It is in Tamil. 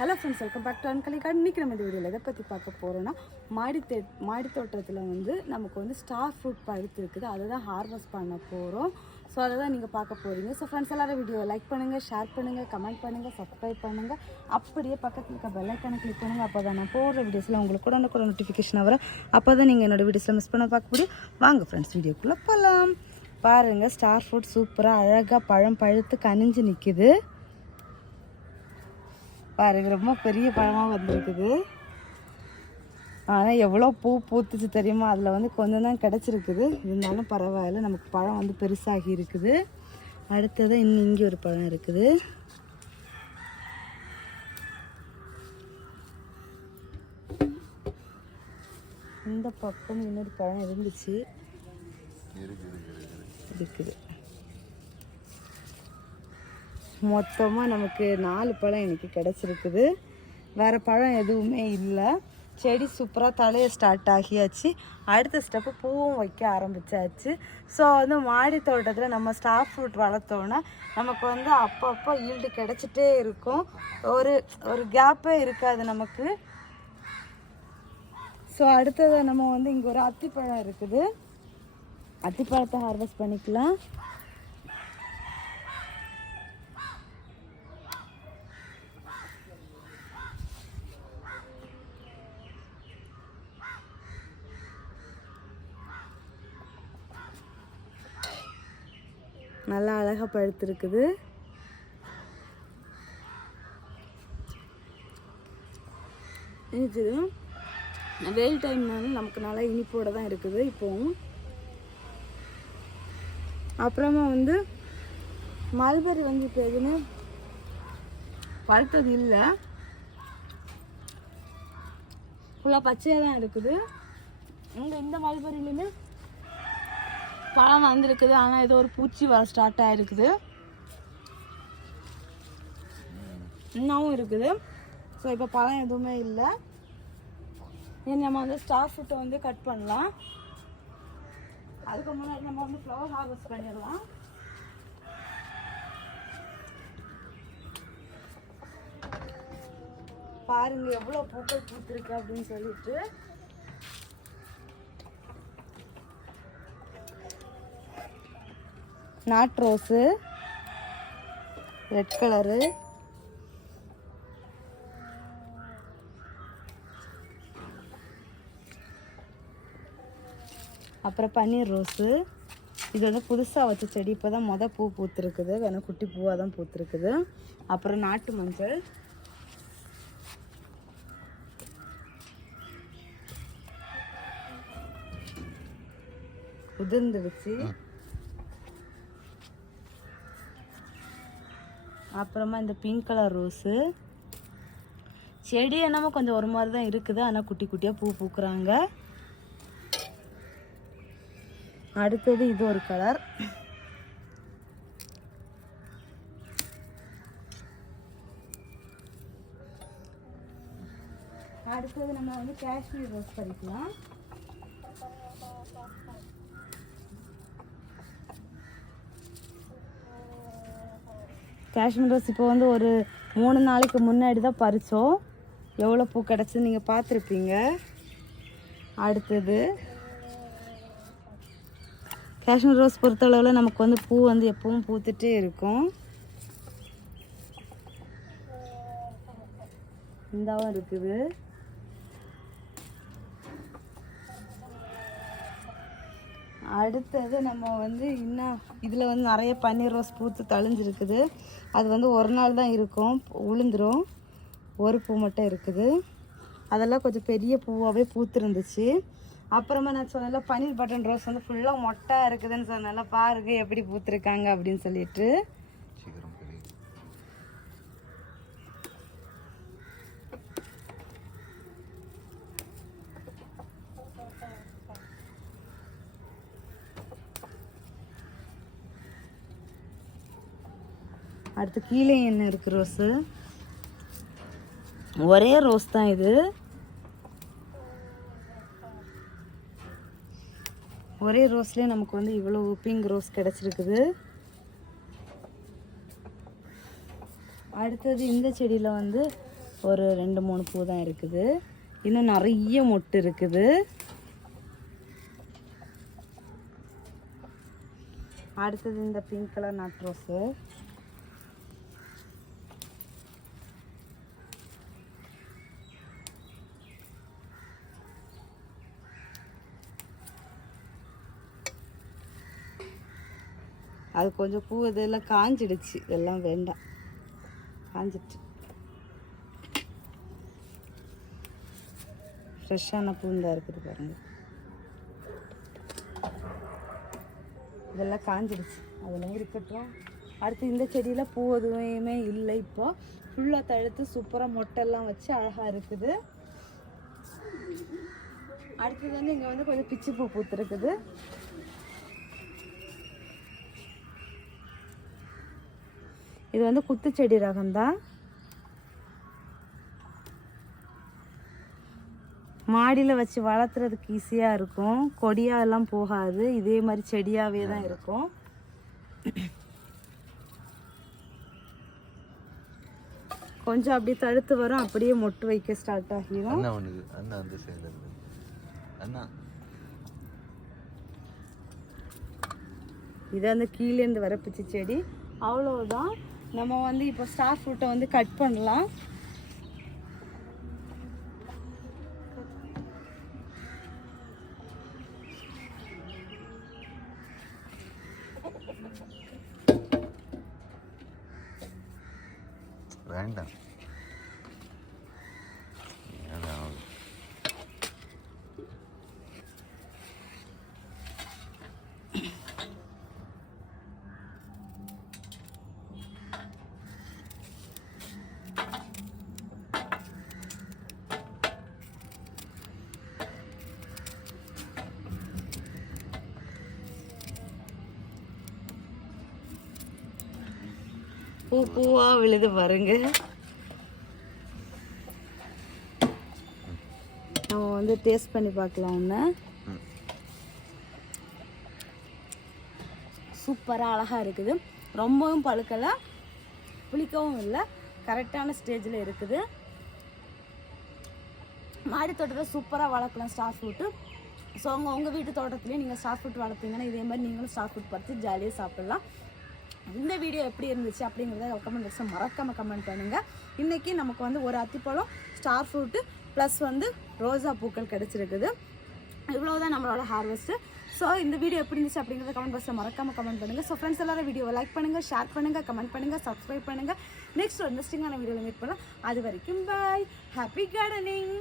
Hello friends, welcome back to அன்கலி கார்டன். இன்றைக்கி நம்ம இந்த வீடியோவில் எதை பற்றி பார்க்க போகிறோன்னா, மாடி தோட்டத்தில் வந்து நமக்கு வந்து ஸ்டார் ஃப்ரூட் பழுத்து இருக்குது. அதை தான் ஹார்வெஸ்ட் பண்ண போகிறோம். ஸோ அதை தான் நீங்கள் பார்க்க போகிறீங்க. ஸோ ஃப்ரெண்ட்ஸ் எல்லாரும் வீடியோ லைக் பண்ணுங்கள், ஷேர் பண்ணுங்கள், கமெண்ட் பண்ணுங்கள், சப்ஸ்கிரைப் பண்ணுங்கள். அப்படியே பக்கத்தில் இருக்க பெல் ஐக்கானை கிளிக் பண்ணுங்கள். அப்போ தான் நான் போடுற வீடியோஸில் உங்களுக்கு கூட நோட்டிஃபிகேஷன் வரும். அப்போ தான் நீங்கள் என்னோடய வீடியோஸில் மிஸ் பண்ண பார்க்க முடியும். வாங்க ஃப்ரெண்ட்ஸ், வீடியோக்குள்ளே போகலாம். பாருங்கள், ஸ்டார் ஃப்ரூட் சூப்பராக அழகாக பழம் பழுத்து கனிஞ்சு நிற்கிது. பாருங்க, ரொம்ப பெரிய பழமாக வந்திருக்குது. ஆனால் எவ்வளோ பூ பூத்துச்சு தெரியுமா? அதில் வந்து கொஞ்சம் தான் கிடச்சிருக்குது. இருந்தாலும் பரவாயில்ல, நமக்கு பழம் வந்து பெருசாகி இருக்குது. அடுத்தது இன்னும் இங்கே ஒரு பழம் இருக்குது. இந்த பக்கம் இன்னொரு பழம் இருந்துச்சு, இருக்குது. மொத்தமாக நமக்கு 4 பழம் இன்றைக்கி கிடச்சிருக்குது. வேறு பழம் எதுவுமே இல்லை. செடி சூப்பராக தலையை ஸ்டார்ட் ஆகியாச்சு. அடுத்த ஸ்டெப்பு பூவும் வைக்க ஆரம்பித்தாச்சு. ஸோ வந்து மாடி தோட்டத்தில் நம்ம ஸ்டார் ஃப்ரூட் வளர்த்தோன்னா நமக்கு வந்து அப்பப்போ ஈல்டு கிடச்சிட்டே இருக்கும். ஒரு கேப்பே இருக்காது நமக்கு. ஸோ அடுத்தது நம்ம வந்து இங்கே ஒரு அத்திப்பழம் இருக்குது. அத்திப்பழத்தை ஹார்வெஸ்ட் பண்ணிக்கலாம். நல்லா அழகாக பழுத்துருக்குது. இது வெயில் டைம்னாலும் நமக்கு நல்லா இனிப்போடு தான் இருக்குது இப்போவும். அப்புறமா வந்து மல்பெரி வந்து இப்போ எதுன்னு பழுத்தது இல்லை, ஃபுல்லாக பச்சையாக தான் இருக்குது. இந்த மல்பெரியிலுமே பழம் வந்துருக்குது. ஆனால் ஏதோ ஒரு பூச்சி வர ஸ்டார்ட் ஆகிருக்குது. இன்னமும் இருக்குது. ஸோ இப்போ பழம் எதுவுமே இல்லை. நம்ம வந்து ஸ்டார் ஃப்ரூட்டை வந்து கட் பண்ணலாம். அதுக்கு முன்னாடி நம்ம வந்து ஃப்ளவர் ஹார்வெஸ்ட் பண்ணிடலாம். பாருங்க எவ்வளோ பூக்கள் பூத்திருக்கு அப்படின்னு சொல்லிட்டு. நாட் ரோஸு, ரெட் கலரு, அப்புறம் பன்னீர் ரோஸு. இது வந்து புதுசாக வச்ச செடி. இப்போ தான் பூ பூத்துருக்குது. வேணால் குட்டி பூவாக தான் பூத்துருக்குது. அப்புறம் நாட்டு மஞ்சள், உதிர்ந்துடுச்சு. அப்புறமா இந்த பிங்க் கலர் ரோஸு செடி என்னமோ கொஞ்சம் ஒரு மாதிரி தான் இருக்குது. ஆனால் குட்டி குட்டியாக பூ பூக்குறாங்க. அடுத்தது இது ஒரு கலர். அடுத்தது நம்ம வந்து காஷ்மீர் ரோஸ் பறிக்கலாம். காஷ்மீர் ரோஸ் இப்போ வந்து ஒரு 3 நாளைக்கு முன்னாடி தான் பறித்தோம். எவ்வளோ பூ கிடச்சி நீங்கள் பார்த்துருப்பீங்க. அடுத்தது காஷ்மீர் ரோஸ் பொறுத்தளவில் நமக்கு வந்து பூ வந்து எப்பவும் பூத்துட்டே இருக்கும். இந்தாவும் இருக்குது. அடுத்தது நம்ம வந்து இன்னும் இதில் வந்து நிறைய பன்னீர் ரோஸ் பூத்து தழிஞ்சிருக்குது. அது வந்து ஒரு நாள் தான் இருக்கும், உளுந்துரும். ஒரு பூ மட்டும் இருக்குது. அதெல்லாம் கொஞ்சம் பெரிய பூவாகவே பூத்துருந்துச்சு. அப்புறமா நான் சொன்னல பன்னீர் பட்டன் ரோஸ் வந்து ஃபுல்லாக மொட்டாக இருக்குதுன்னு சொன்னால பாருங்க எப்படி பூத்துருக்காங்க அப்படின்னு சொல்லிட்டு. அடுத்து கீழே என்ன இருக்குது ரோஸு. ஒரே ரோஸ் தான் இது. ஒரே ரோஸ்லேயே நமக்கு வந்து இவ்வளோ பிங்க் ரோஸ் கிடச்சிருக்குது. அடுத்தது இந்த செடியில் வந்து ஒரு 2-3 பூ தான் இருக்குது. இன்னும் நிறைய மொட்டு இருக்குது. அடுத்தது இந்த பிங்க் கலர் நாட் ரோஸு. அது கொஞ்சம் பூ இதெல்லாம் காஞ்சிடுச்சு, இதெல்லாம் வேண்டாம், காஞ்சிடுச்சு. ஃப்ரெஷ்ஷான பூந்தான் இருக்குது பாருங்க. இதெல்லாம் காஞ்சிடுச்சு, அதெல்லாம் இருக்கட்டும். அடுத்து இந்த செடியில் பூ எதுவுமே இல்லை, இப்போ ஃபுல்லாக தழுத்து சூப்பராக மொட்டெல்லாம் வச்சு அழகாக இருக்குது. அடுத்தது வந்து இங்கே வந்து கொஞ்சம் பிச்சு பூ பூத்துருக்குது. இது வந்து குத்துச்செடி ரகம்தான். மாடியில் வச்சு வளர்த்துறதுக்கு ஈஸியாக இருக்கும், கொடியாலாம் போகாது, இதே மாதிரி செடியாகவே தான் இருக்கும். கொஞ்சம் அப்படியே தடுத்து வரும், அப்படியே மொட்டு வைக்க ஸ்டார்ட் ஆகிடும். இது அந்த கீழேருந்து வர பிச்சு செடி. அவ்வளோதான். நம்ம வந்து இப்போ ஸ்டார் ஃப்ரூட்டை வந்து கட் பண்ணலாம். வேண்டாம், பூ பூவாக விழுது பாருங்க. நம்ம வந்து டேஸ்ட் பண்ணி பார்க்கலாம்னு. சூப்பராக அழகாக இருக்குது. ரொம்பவும் பழுக்கலை, புளிக்கவும் இல்லை, கரெக்டான ஸ்டேஜில் இருக்குது. மாடி தோட்டத்தை சூப்பராக வளர்க்கலாம் ஸ்டார் ஃப்ரூட்டு. ஸோ உங்கள் வீட்டு தோட்டத்துலேயும் நீங்கள் ஸ்டார் ஃப்ரூட் வளர்த்தீங்கன்னா இதே மாதிரி நீங்களும் ஸ்டார் ஃப்ரூட் பறித்து ஜாலியாக சாப்பிட்லாம். இந்த வீடியோ எப்படி இருந்துச்சு அப்படிங்கிறத கமெண்ட் பாக்ஸில் மறக்காமல் கமெண்ட் பண்ணுங்கள். இன்றைக்கி நமக்கு வந்து ஒரு அத்திப்பழம், ஸ்டார் ஃப்ரூட்டு ப்ளஸ் வந்து ரோஜா பூக்கள் கிடச்சிருக்குது. இவ்வளோதான் நம்மளோட ஹார்வெஸ்ட்டு. ஸோ இந்த வீடியோ எப்படி இருந்துச்சு அப்படிங்கிறத கமெண்ட் பாக்ஸில் மறக்காமல் கமெண்ட் பண்ணுங்கள். ஸோ ஃப்ரெண்ட்ஸ் எல்லாரும் வீடியோவை லைக் பண்ணுங்கள், ஷேர் பண்ணுங்கள், கமெண்ட் பண்ணுங்கள், சப்ஸ்கிரைப் பண்ணுங்கள். நெக்ஸ்ட் ஒரு இன்ட்ரெஸ்டிங்கான வீடியோவில் மீட் பண்ணலாம். அது வரைக்கும் பாய், ஹாப்பி கார்டனிங்.